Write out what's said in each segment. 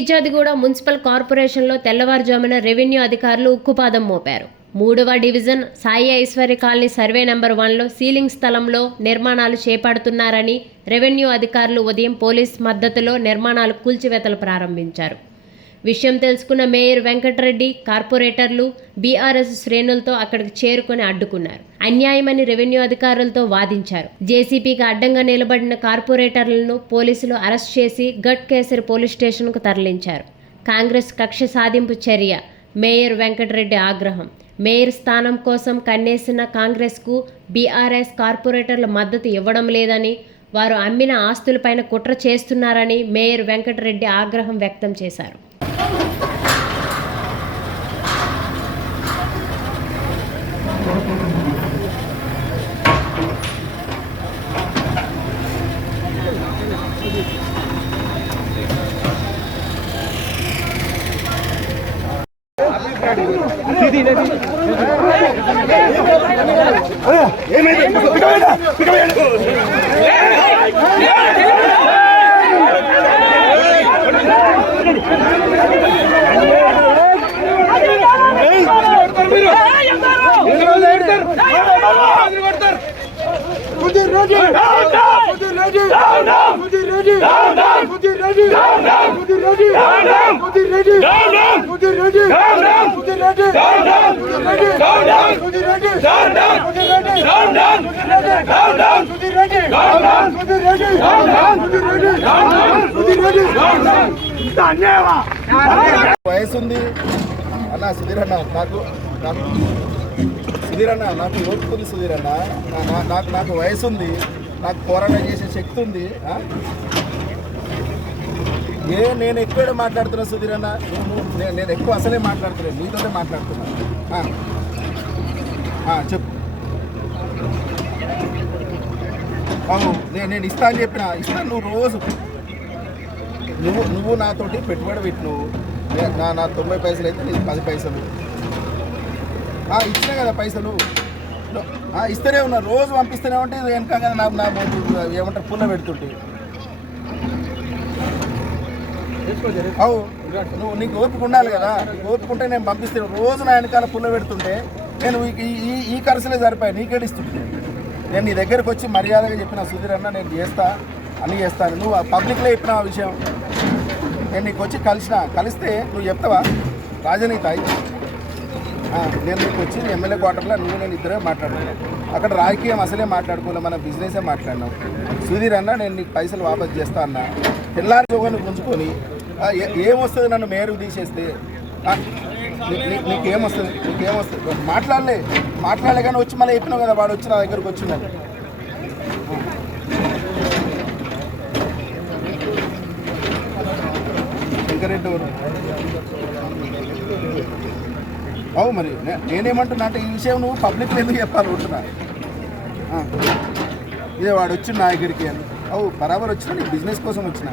Peerzadiguda municipal కార్పొరేషన్లో తెల్లవారుజామున revenue అధికారులు ఉక్కుపాదం మోపారు. 3వ division Sai Aishwarya colony survey number 1లో సీలింగ్ స్థలంలో నిర్మాణాలు చేపడుతున్నారని రెవెన్యూ అధికారులు ఉదయం పోలీస్ మద్దతులో నిర్మాణాలు కూల్చివేతలు ప్రారంభించారు. విషయం తెలుసుకున్న మేయర్ వెంకటరెడ్డి, కార్పొరేటర్లు, బీఆర్ఎస్ శ్రేణులతో అక్కడికి చేరుకొని అడ్డుకున్నారు. అన్యాయమని రెవెన్యూ అధికారులతో వాదించారు. జేసీపీకి అడ్డంగా నిలబడిన కార్పొరేటర్లను పోలీసులు అరెస్ట్ చేసి గట్ కేసరి పోలీస్ స్టేషన్కు తరలించారు. కాంగ్రెస్ కక్ష సాధింపు చర్య. మేయర్ వెంకటరెడ్డి ఆగ్రహం. మేయర్ స్థానం కోసం కన్నేసిన కాంగ్రెస్కు బీఆర్ఎస్ కార్పొరేటర్ల మద్దతు ఇవ్వడం లేదని, వారు అమ్మిన ఆస్తులపైన కుట్ర చేస్తున్నారని మేయర్ వెంకటరెడ్డి ఆగ్రహం వ్యక్తం చేశారు. వయసుంది అన్న సుధీర్ అన్న, సుధీర్ అన్న నాకు ఓపుతుంది. సుధీర్ అన్న నాకు వయసుంది, నాకు పోరాటం చేసే శక్తి ఉంది. నేను ఎక్కువ మాట్లాడుతున్నా సుధీర్ అన్న, నేను ఎక్కువ అసలే మాట్లాడుతున్నాను, నీతోనే మాట్లాడుతున్నా. చెప్పు. అవును, నేను ఇస్తా అని చెప్పిన ఇస్తా. నువ్వు రోజు నువ్వు నాతోటి పెట్టుబడి పెట్టిను. నా 90 పైసలు అయితే నీకు 10 పైసలు ఇచ్చినా కదా. పైసలు ఇస్తూనే ఉన్నా, రోజు పంపిస్తూనే ఉంటే వెనక కదా నా ఏమంటారు పుల్ల పెడుతుంటే. అవు నువ్వు నీకు ఓపిక ఉండాలి కదా, నీకు ఓపిక ఉంటే నేను పంపిస్తే రోజు నా వెనకాల పుల్ల పెడుతుంటే నేను ఈ ఖర్చులే సరిపోయి నీకేడిస్తుంటే. నేను నీ దగ్గరకు వచ్చి మర్యాదగా చెప్పిన సుధీర్ అన్న నేను చేస్తా అన్నీ చేస్తాను. నువ్వు పబ్లిక్లో చెప్పిన ఆ విషయం నేను నీకు వచ్చి కలిస్తే నువ్వు చెప్తావా రాజనీతి అయితే? నేను నీకు వచ్చి ఎమ్మెల్యే క్వార్టర్లో నేను ఇద్దరే మాట్లాడుతున్నాను. అక్కడ రాజకీయం అసలే మాట్లాడుకోలే, మన బిజినెసే మాట్లాడినావు. సుధీర్ అన్న నేను నీకు పైసలు వాపస్ చేస్తా అన్న. తెల్లారి జోగాన్ని గుంజుకొని ఏమొస్తుంది నన్ను మేరకు తీసేస్తే? నీకేమొస్తుంది? మాట్లాడలే కానీ వచ్చి మళ్ళీ చెప్పినావు కదా, వాడు వచ్చి నా దగ్గరకు వచ్చినాడు. వెంకరెడ్డి అవు మరి నేనేమంటున్నా అంటే ఈ విషయం నువ్వు పబ్లిక్లో ఎందుకు చెప్పాలి ఉంటున్నా? ఇదే వాడు వచ్చిన నా దగ్గరికి అని. అవు బరాబర్ వచ్చినా, నీకు బిజినెస్ కోసం వచ్చిన.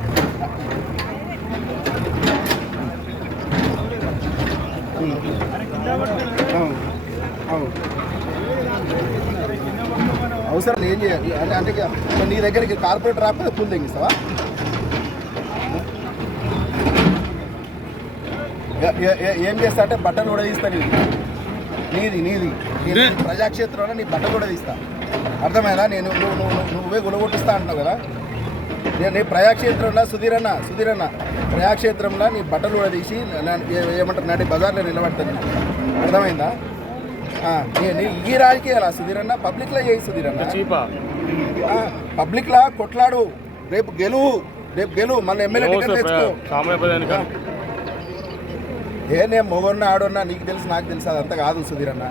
అవసరం ఏం చేయాలి అంటే నీ దగ్గరికి కార్పొరేటర్ రాకపోతే పూలు తెగిస్తావా? ఏం చేస్తా అంటే బట్టలు కూడా తీస్తా. నీది ప్రజాక్షేత్రంలో నీ బట్టలు కూడా తీస్తా. అర్థమైనా? నువ్వే గులగొట్టిస్తా అంటున్నావు కదా. నేను ప్రజాక్షేత్రంలో సుధీర్ అన్న ప్రజాక్షేత్రంలో నీ బట్టలు కూడా తీసి ఏమంటారు నాటి బజార్లో నిలబడతాను. అర్థమైందా? ఈ రాజకీయాలా సుధీర్ అన్న? పబ్లిక్లో చేయి సుధీర్ అన్న. పబ్లిక్లా కొట్లాడు. రేపు గెలువు మళ్ళీ ఎమ్మెల్యే టికెట్ తెచ్చుకో. నేను మొగొన్న ఆడున్నా నీకు తెలుసు నాకు తెలుసు, అదంతా కాదు సుధీర్ అన్న.